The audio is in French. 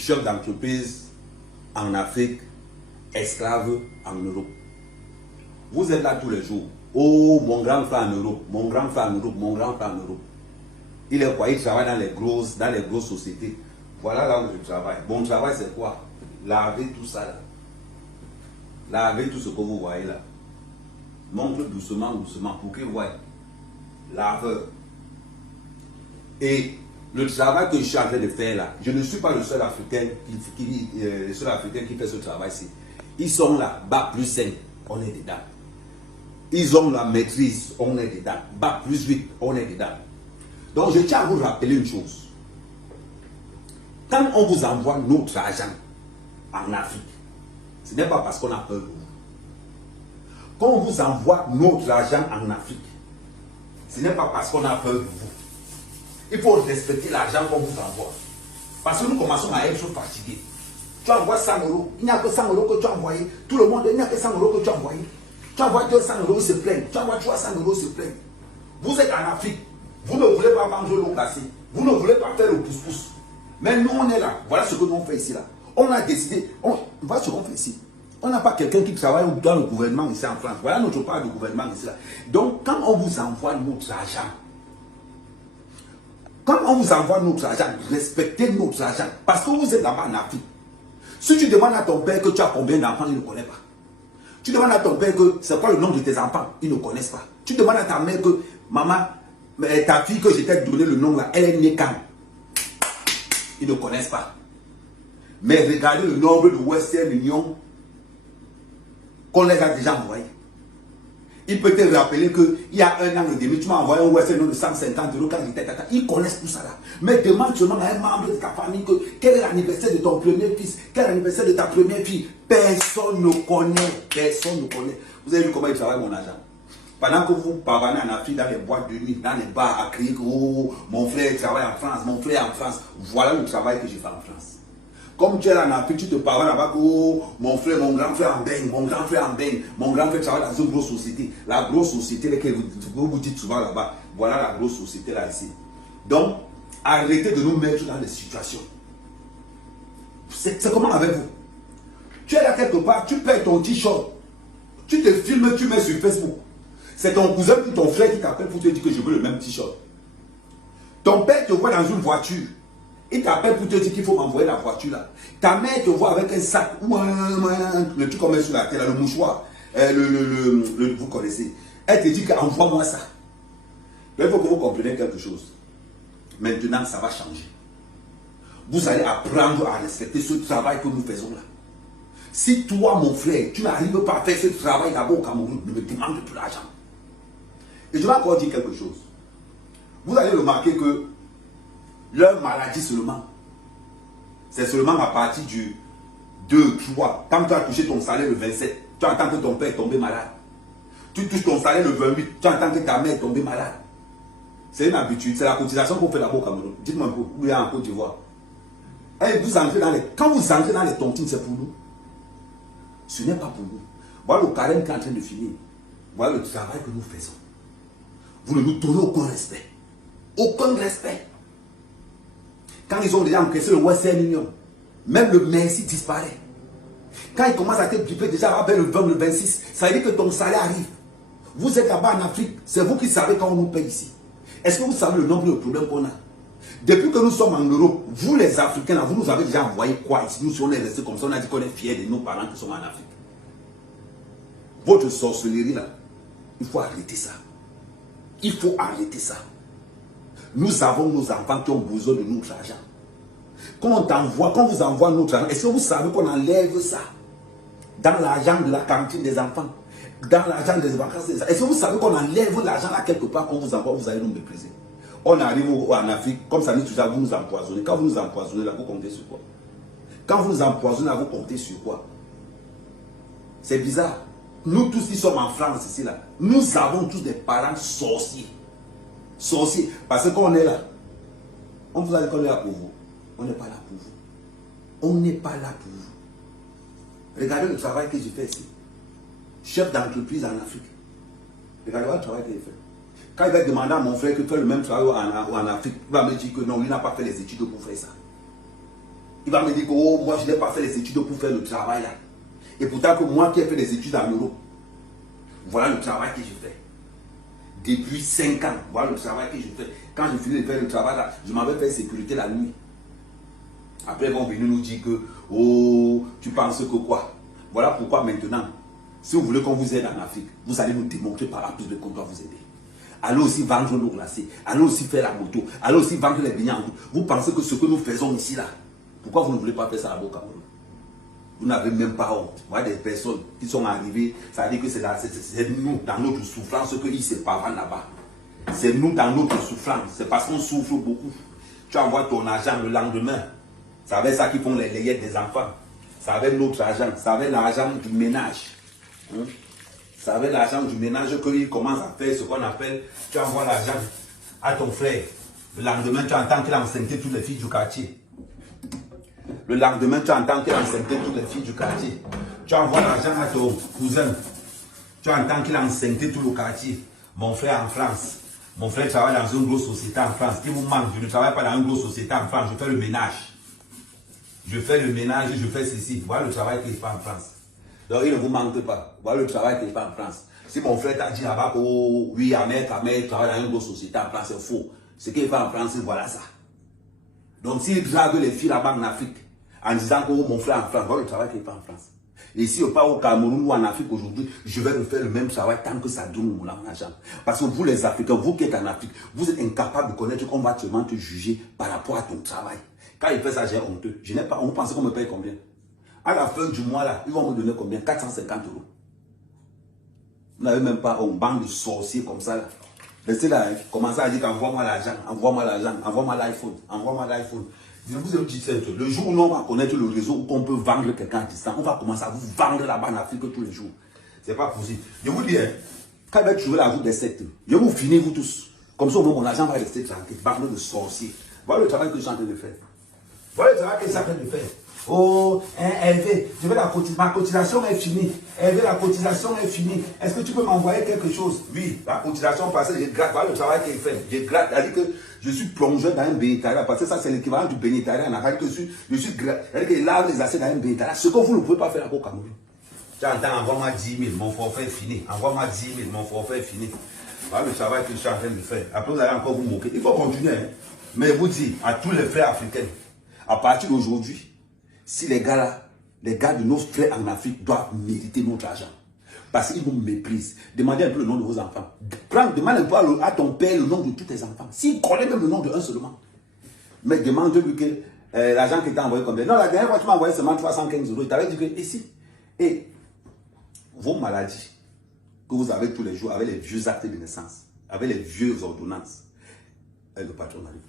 chef d'entreprise en Afrique, esclave en Europe. Vous êtes là tous les jours. Oh, mon grand frère en Europe, mon grand frère en Europe, mon grand frère en Europe. Il est quoi? Il travaille dans les grosses sociétés. Voilà là où je travaille. Mon travail, c'est quoi? Laver tout ça là. Lavez tout ce que vous voyez là. Montre doucement, doucement pour qu'ils voient. Laveur. Et le travail que je suis en train de faire là, je ne suis pas le seul Africain qui fait ce travail-ci. Ils sont là, bac plus 5, on est dedans. Ils ont la maîtrise, on est dedans. Bac plus 8, on est dedans. Donc je tiens à vous rappeler une chose. Quand on vous envoie notre argent en Afrique, ce n'est pas parce qu'on a peur de vous. Quand on vous envoie notre argent en Afrique, ce n'est pas parce qu'on a peur de vous. Il faut respecter l'argent qu'on vous envoie. Parce que nous commençons à être fatigués. Tu envoies 100 euros, il n'y a que 100 euros que tu as envoyé. Tout le monde, il n'y a que 100 euros que tu as envoyé. Tu envoies 200 euros, ils se plaignent. Tu envoies 300 euros, ils se plaignent. Vous êtes en Afrique, vous ne voulez pas vendre l'eau glacée. Vous ne voulez pas faire le pouce-pouce. Mais nous, on est là. Voilà ce que nous on fait ici là. On a décidé, voilà ce qu'on fait ici. On n'a pas quelqu'un qui travaille dans le gouvernement ici en France. Voilà notre part du gouvernement ici là. Donc, quand on vous envoie notre argent, respectez notre argent. Parce que vous êtes là-bas en Afrique. Si tu demandes à ton père que tu as combien d'enfants, il ne connaît pas. Tu demandes à ton père que c'est quoi le nom de tes enfants, ils ne connaissent pas. Tu demandes à ta mère que, maman, ta fille que je t'ai donné le nom là, elle est née quand? Ils ne connaissent pas. Mais regardez le nombre de Western Union qu'on les a déjà envoyés. Il peut te rappeler qu'il y a un an et demi, tu m'as envoyé un Western Union de 150 euros quand j'étais tata. Ils connaissent tout ça là. Mais demande seulement à un membre de ta famille que quel est l'anniversaire de ton premier fils, quel est l'anniversaire de ta première fille. Personne ne connaît. Personne ne connaît. Vous avez vu comment il travaille mon argent? Pendant que vous parvenez en Afrique, dans les boîtes de nuit, dans les bars, à crier que oh, mon frère travaille en France, mon frère en France. Voilà le travail que je fais en France. Comme tu es là en Afrique, tu te parles là-bas que oh, mon frère, mon grand frère en baigne, mon grand frère en baigne, mon grand frère travaille dans une grosse société. La grosse société que vous dites souvent là-bas, voilà la grosse société là ici. Donc, arrêtez de nous mettre dans des situations. C'est comment avec vous? Tu es là quelque part, tu payes ton t-shirt, tu te filmes, tu mets sur Facebook. C'est ton cousin ou ton frère qui t'appelle pour te dire que je veux le même t-shirt. Ton père te voit dans une voiture. Il t'appelle pour te dire qu'il faut m'envoyer la voiture là. Ta mère te voit avec un sac ou le truc qu'on met sur la tête, le mouchoir. Vous connaissez. Elle te dit qu'envoie-moi ça. Mais il faut que vous compreniez quelque chose. Maintenant, ça va changer. Vous allez apprendre à respecter ce travail que nous faisons là. Si toi, mon frère, tu n'arrives pas à faire ce travail d'abord au Cameroun, ne me demande plus l'argent. Et je vais encore dire quelque chose. Vous allez remarquer que leur maladie seulement, c'est seulement à partir du 2, 3. Quand tu as touché ton salaire le 27, tu entends que ton père est tombé malade. Tu touches ton salaire le 28, tu entends que ta mère est tombée malade. C'est une habitude, c'est la cotisation qu'on fait d'abord au Cameroun. Dites-moi un peu, où il y a en Côte d'Ivoire. Quand vous entrez dans les tontines, c'est pour nous. Ce n'est pas pour nous. Voilà le carême qui est en train de finir. Voilà le travail que nous faisons. Vous ne nous donnez aucun respect. Aucun respect. Quand ils ont déjà encaissé le Western Union, même le merci disparaît. Quand ils commencent à te piper déjà vers le 20, le 26, ça veut dire que ton salaire arrive. Vous êtes là-bas en Afrique, c'est vous qui savez quand on nous paye ici. Est-ce que vous savez le nombre de problèmes qu'on a? Depuis que nous sommes en Europe, vous les Africains, là, vous nous avez déjà envoyé quoi ici? Nous, si on est restés comme ça, on a dit qu'on est fiers de nos parents qui sont en Afrique. Votre sorcellerie là, il faut arrêter ça. Il faut arrêter ça. Nous avons nos enfants qui ont besoin de notre argent. Quand vous envoie notre argent, est-ce que vous savez qu'on enlève ça dans l'argent de la cantine des enfants, dans l'argent des vacances des enfants? Est-ce que vous savez qu'on enlève l'argent là quelque part qu'on vous envoie, vous allez nous mépriser? On arrive en Afrique, comme ça dit tout ça, vous nous empoisonnez. Quand vous nous empoisonnez là, vous comptez sur quoi? Quand vous nous empoisonnez là, vous comptez sur quoi? C'est bizarre. Nous tous qui sommes en France ici là, nous avons tous des parents sorciers. Sorciers. Parce qu'on est là. On vous a dit qu'on est là pour vous. On n'est pas là pour vous. On n'est pas là pour vous. Regardez le travail que j'ai fait ici. Chef d'entreprise en Afrique. Regardez le travail que j'ai fait. Quand il va demander à mon frère que fait le même travail en Afrique, il va me dire que non, il n'a pas fait les études pour faire ça. Il va me dire que oh, moi, je n'ai pas fait les études pour faire le travail là. Et pourtant que moi qui ai fait des études en Europe, voilà le travail que je fais. Depuis 5 ans, voilà le travail que je fais. Quand je finis de faire le travail là, je m'avais fait sécurité la nuit. Après, ils vont venir nous dire que, oh, tu penses que quoi? Voilà pourquoi maintenant, si vous voulez qu'on vous aide en Afrique, vous allez nous démontrer par A plus B qu'on doit vous aider. Allez aussi vendre nos glacés, allez aussi faire la moto, allez aussi vendre les beignets en route. Vous pensez que ce que nous faisons ici là, pourquoi vous ne voulez pas faire ça là-bas au Cameroun? Vous n'avez même pas honte. Vous voyez des personnes qui sont arrivées, ça veut dire que c'est nous, dans notre souffrance, qu'ils se parlent là-bas. C'est nous dans notre souffrance, c'est parce qu'on souffre beaucoup. Tu envoies ton argent le lendemain. C'est avec ça qu'ils font les layettes des enfants. C'est avec notre argent, c'est avec l'argent du ménage. C'est avec l'argent du ménage qu'ils commencent à faire ce qu'on appelle, tu envoies l'argent à ton frère. Le lendemain, tu entends qu'il a enceinté toutes les filles du quartier. Le lendemain, tu entends qu'il a enceinté toutes les filles du quartier. Tu envoies l'argent à ton cousin. Tu entends qu'il a enceinté tout le quartier. Mon frère en France. Mon frère travaille dans une grosse société en France. Il vous manque, je ne travaille pas dans une grosse société en France. Je fais le ménage. Je fais le ménage, je fais ceci. Voilà le travail qu'il fait en France. Donc il ne vous manque pas. Voilà le travail qu'il fait en France. Si mon frère t'a dit là-bas, oh oui, Ahmed travaille dans une grosse société en France, c'est faux. Ce qu'il fait en France, voilà ça. Donc s'il drague les filles là-bas en Afrique, en disant que oh, mon frère en France, voilà le travail qu'il fait en France. Et si on part au Cameroun ou en Afrique aujourd'hui, je vais refaire le même travail tant que ça donne mon argent. Parce que vous les Africains, vous qui êtes en Afrique, vous êtes incapables de connaître qu'on va seulement te juger par rapport à ton travail. Quand il fait ça, j'ai honteux. Je n'ai pas, on pensait qu'on me paye combien? À la fin du mois là, ils vont me donner combien? 450 euros. Vous n'avez même pas une bande de sorciers comme ça là. Restez là, hein. Commencez à dire qu'envoie-moi l'argent, envoie-moi l'argent, envoie-moi l'iPhone, envoie-moi l'iPhone. Je vous ai dit le jour où on va connaître le réseau où on peut vendre quelqu'un à distance, on va commencer à vous vendre là-bas en Afrique tous les jours. C'est pas possible. Je vous dis, hein, quand vous allez trouver la route des sectes, je vais vous finir vous tous. Comme ça, au moins, mon argent va rester tranquille. Bande de sorciers. Voilà le travail que je suis en train de faire. Voilà le travail que je suis en train de faire. Oh, Hervé, je veux ma cotisation est finie. Hervé, la cotisation est finie. Est-ce que tu peux m'envoyer quelque chose? Oui, la cotisation passée, je gratte. Voilà le travail qu'il fait. Je gratte. C'est-à-dire que je suis plongeur dans un bénétariat. Parce que ça, c'est l'équivalent du bénétariat. C'est-à-dire qu'il lave les assiettes dans un bénétariat. Ce que vous ne pouvez pas faire au Cameroun. Tu entends, envoie-moi 10 000, mon forfait est fini. Envoie-moi 10 000, mon forfait est fini. Voilà le travail que je suis en train de faire. Après, vous allez encore vous moquer. Il faut continuer. Hein. Mais vous dites à tous les frères africains, à partir d'aujourd'hui, si les gars là, les gars de nos frères en Afrique doivent mériter notre argent. Parce qu'ils vous méprisent. Demandez un peu le nom de vos enfants. Demande un peu à ton père le nom de tous tes enfants. S'il connaît même le nom de un seulement. Mais demande-lui que l'argent qu'il t'a envoyé combien. Non, la dernière fois tu m'as envoyé seulement 315 euros. Il t'avait dit que ici, et vos maladies que vous avez tous les jours avec les vieux actes de naissance, avec les vieux ordonnances, et le patron arrive.